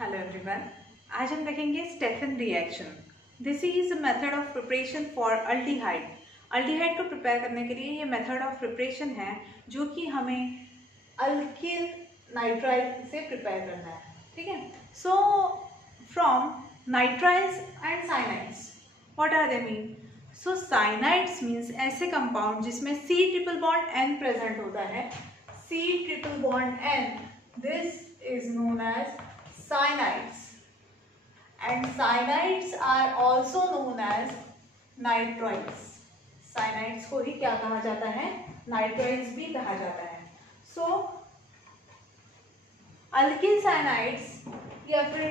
Hello everyone. आज हम देखेंगे Stephen reaction. This is a method of preparation for aldehyde. Aldehyde को prepare करने के लिए ये मेथड ऑफ प्रिपरेशन है जो कि हमें अल्किल नाइट्राइल से प्रिपेयर करना है। ठीक है। So from nitriles and cyanides, what are they mean? So cyanides means ऐसे कंपाउंड जिसमें C triple bond N present होता है। C triple bond N, this is known as cyanides, and cyanides are also known as nitriles. cyanides को ही क्या कहा जाता है? nitriles भी कहा जाता है। so alkyl cyanides या फिर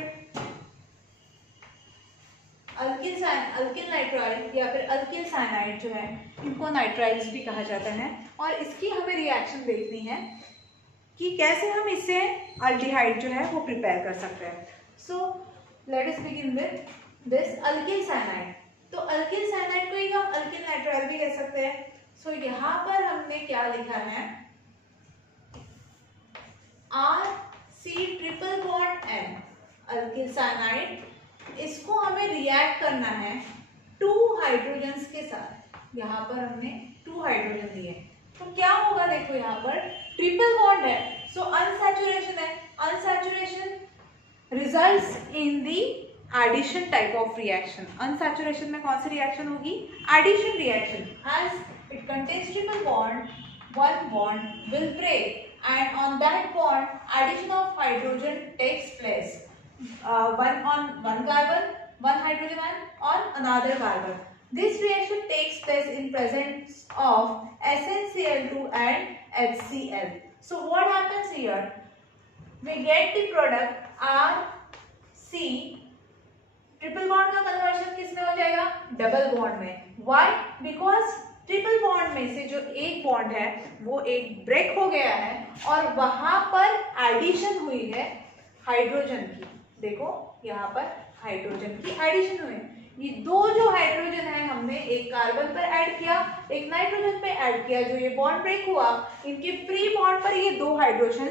अल्किल नाइट्राइल या फिर अल्किल साइनाइड जो है, इनको नाइट्राइल्स भी कहा जाता है। और इसकी हमें रिएक्शन देखनी है कि कैसे हम इससे अल्डिहाइड जो है वो प्रिपेयर कर सकते हैं। So let us begin with this alkyl cyanide. तो अल्किल साइनाइड को ही हम अल्किल नाइट्राइल भी कह सकते हैं। सो यहाँ पर हमने क्या लिखा है? RC triple bond N, alkyl cyanide. इसको हमें रिएक्ट करना है 2 हाइड्रोजन्स के साथ। यहाँ पर हमने 2 हाइड्रोजन दिए, तो क्या होगा? देखो यहाँ पर ट्रिपल बॉन्ड है, सो अनसैचुरेशन है। Unsaturation results in the addition type of reaction. Unsaturation में कौन सी रिएक्शन होगी? Addition reaction. As it contains triple bond, one bond will break, and on that bond addition of hydrogen takes place. One on one carbon, one hydrogen on another carbon. This reaction takes place in presence of SnCl2 and HCl. So what happens here? We get the product RC, triple bond का conversion किसमें हो जाएगा? Double bond में। Why? Because triple bond में से जो एक bond है वो एक ब्रेक हो गया है और वहां पर एडिशन हुई है हाइड्रोजन की। देखो यहाँ पर हाइड्रोजन की एडिशन हुई। ये दो जो हाइड्रोजन है हमने एक कार्बन पर ऐड किया, एक नाइट्रोजन पे ऐड किया। जो ये बॉन्ड ब्रेक हुआ, इनके फ्री बॉन्ड पर ये 2 हाइड्रोजन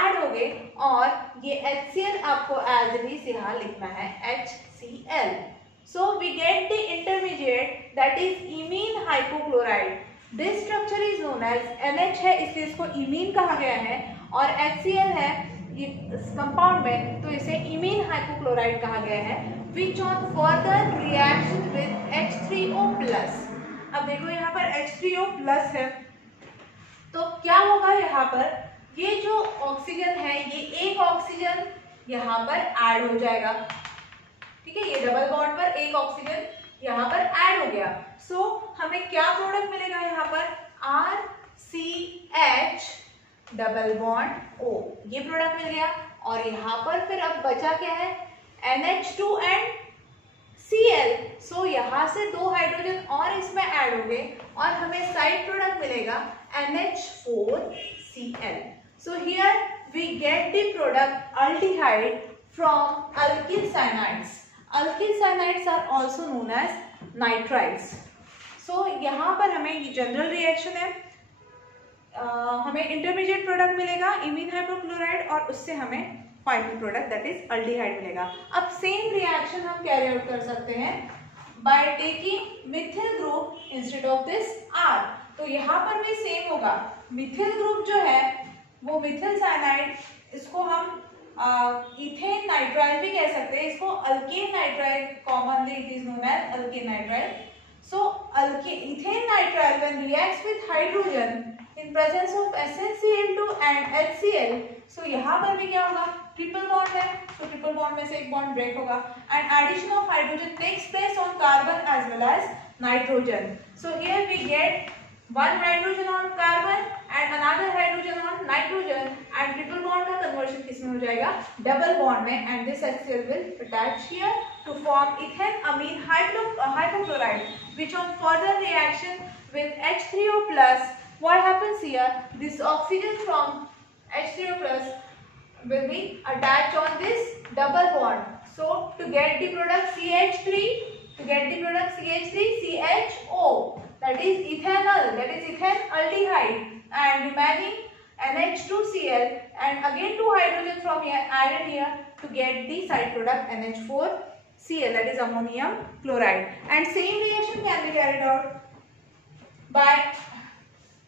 ऐड हो गए और ये HCl आपको एज इट इज यहाँ लिखना है HCl. So we get the intermediate, that is imine hypochlorite. This structure is known as NH है, इसलिए इसको imine कहा गया है, और HCl है इस कंपाउंड में, तो इसे imine hypochlorite कहा गया है, which on further reaction with H3O+. अब देखो यहाँ पर H3O+ है, तो क्या होगा यहाँ पर? ये जो ऑक्सीजन है, ये एक ऑक्सीजन यहाँ पर ऐड हो जाएगा। ठीक है, ये डबल बॉन्ड पर एक ऑक्सीजन यहाँ पर ऐड हो गया। सो हमें क्या प्रोडक्ट मिलेगा यहाँ पर? RCH डबल बॉन्ड O, ये प्रोडक्ट मिल गया। और यहाँ पर फिर अब बचा क्या है? NH2 and Cl। सो यहाँ से 2 हाइड्रोजन और इसमें ऐड हो गए और हमें साइड प्रोडक्ट मिलेगा NH4Cl. So here we get the product aldehyde from alkyl cyanides. Alkyl cyanides are also known as nitriles. So यहाँ पर हमें ये जनरल रिएक्शन है, हमें इंटरमीडिएट प्रोडक्ट मिलेगा इमीन हाइपोक्लोराइड और उससे हमें final product that is aldehyde मिलेगा। अब सेम रिएक्शन हम कैरी आउट कर सकते हैं by taking methyl group instead of this R। तो यहाँ पर भी सेम होगा। मिथिल ग्रुप जो है वो मिथिल साइनाइड, इसको हम इथेन नाइट्राइल भी कह सकते हैं, इसको alkane nitrile, commonly it is known as alkane nitrile. So ethane nitrile when reacts with hydrogen in presence of SnCl2 and HCl, so यहाँ पर भी क्या होगा? ट्रिपल बॉन्ड है, तो ट्रिपल बॉन्ड में से एक बॉन्ड ब्रेक होगा and addition of hydrogen takes place on carbon as well as nitrogen. So here we get 1 hydrogen on carbon and another hydrogen on nitrogen, and triple bond का conversion किसमें हो जाएगा? Double bond में, and this HCl will attach here to form ethane amine hypochloride, which on further reaction with H3O+, what happens here? This oxygen from H3O+ will be attached on this double bond. So to get the product CH3, CHO, that is ethanol, that is ethane aldehyde, and remaining NH2Cl, and again 2 hydrogen from here added here to get the side product NH4Cl, that is ammonium chloride. And same reaction can be carried out by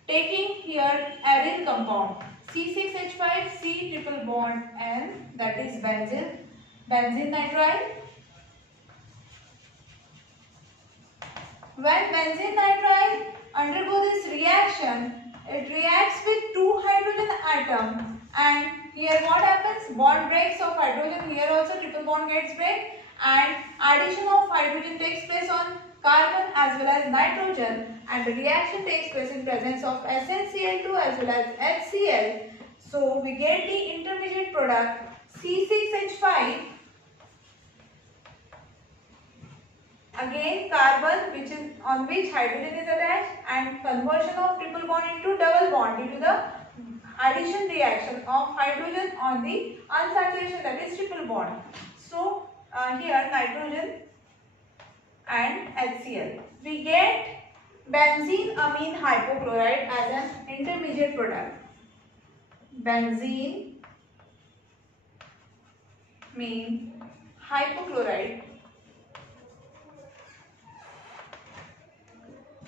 taking here aryl compound C6H5 C triple bond N, that is benzene nitrile. When benzene nitrile undergo this reaction, it reacts with two hydrogen atoms, and here what happens? Bond breaks of hydrogen. Here also triple bond gets break, and addition of hydrogen takes place on carbon as well as nitrogen, and the reaction takes place in presence of SnCl2 as well as HCl. So we get the intermediate product C6H5. Again carbon on which hydrogen is attached, and conversion of triple bond into double bond due to the addition reaction of hydrogen on the unsaturation, that is triple bond. So here nitrogen and HCl. We get benzene amine hypochlorite as an intermediate product. Benzene amine hypochlorite,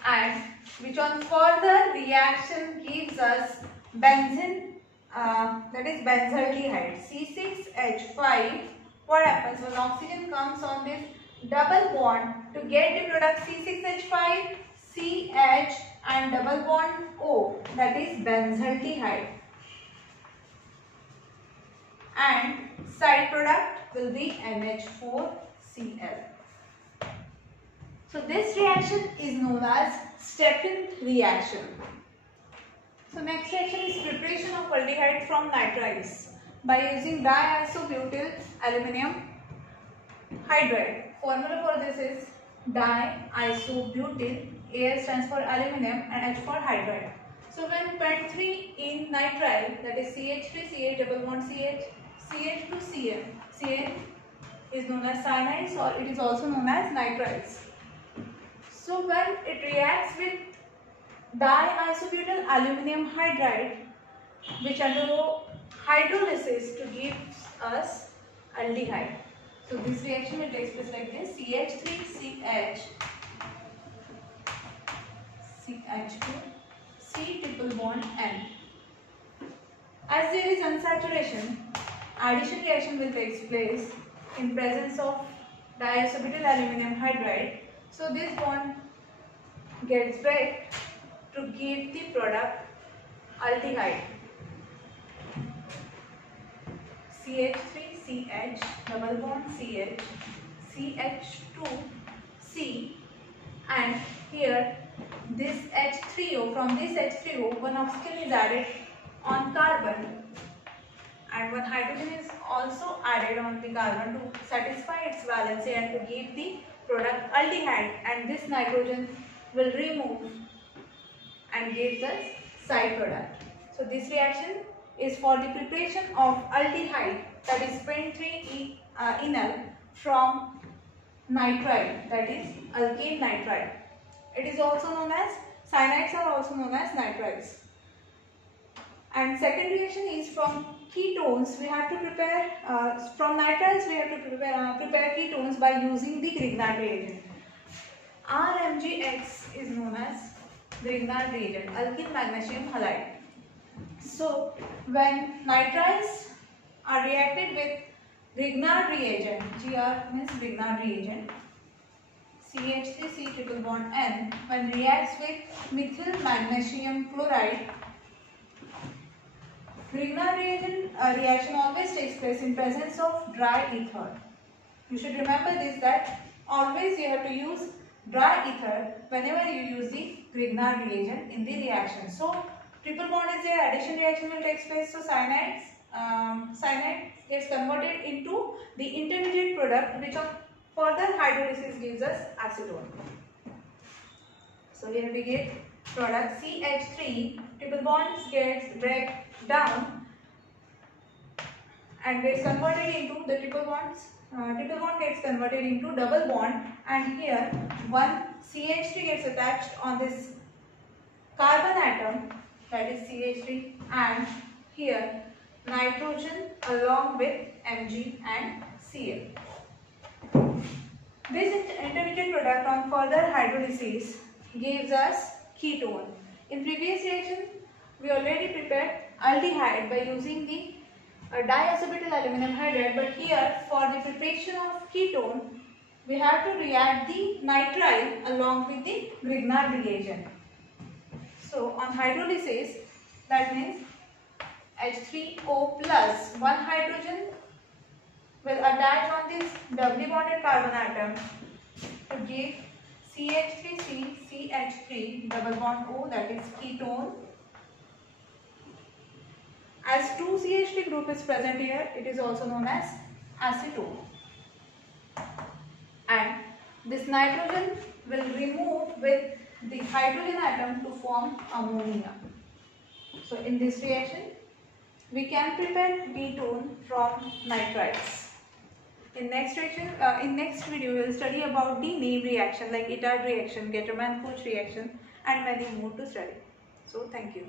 and which on further reaction gives us benzene, that is benzaldehyde C6H5. What happens when oxygen comes on this double bond to get the product C6H5 CH and double bond O, that is benzaldehyde, and side product will be NH4Cl. So this reaction is known as Stepin reaction. So next reaction is preparation of aldehyde from nitriles by using diisobutyl aluminium hydride. Formula for this is diisobutyl, A stands for aluminium and H for hydride. So when PET3 in nitrile, that is CH3 CH double bond CH, CH2 Cl, Cl is known as cyanides, or it is also known as nitriles. So when it reacts with diisobutyl aluminium hydride, which undergo hydrolysis to give us aldehyde. So this reaction will take place like this: CH3CH, CH2, C triple bond N. As there is unsaturation, addition reaction will take place in presence of diisobutyl aluminium hydride. So this bond gets break to give the product aldehyde CH3CH double bond CH, CH2C, and here this H3O, from this H3O one oxygen is added on carbon, and one hydrogen is also added on the carbon to satisfy its valency and to give the product aldehyde, and this nitrogen will remove and gives us side product. So this reaction is for the preparation of aldehyde, that is pent3-enal from nitrile, that is alkane nitride. It is also known as cyanides, are also known as nitriles. And second reaction is from ketones. We have to prepare from nitriles. We have to prepare ketones by using the Grignard reagent. RMgX is known as Grignard reagent, alkene magnesium halide. So when nitriles are reacted with Grignard reagent, Gr means Grignard reagent, CH3C triple bond N, when reacts with methyl magnesium chloride, Grignard reagent reaction always takes place in presence of dry ether. You should remember this, that always you have to use dry ether whenever you use the Grignard reagent in the reaction. So triple bond is there, addition reaction will take place. So cyanide gets converted into the intermediate product, which on further hydrolysis gives us acetone. So here we get product CH3, triple bonds gets break down and gets converted into the triple bonds. Triple bond gets converted into double bond, and here one CH3 gets attached on this carbon atom, that is CH3, and here nitrogen along with Mg and Cl. This intermediate product on further hydrolysis gives us ketone. In previous reaction, we already prepared aldehyde by using the diacetyl aluminum hydride, but here for the preparation of ketone, we have to react the nitrile along with the Grignard reagent. So on hydrolysis, that means H3O plus one hydrogen will attach on this doubly bonded carbon atom to give CH3C, CH3 double bond O, that is ketone. As 2CH3 group is present here, it is also known as acetone. And this nitrogen will remove with the hydrogen atom to form ammonia. So in this reaction, we can prepare ketone from nitrites. In next video, we will study about the name reaction like Itard reaction, Gettermann-Koch reaction, and many more to study. So thank you.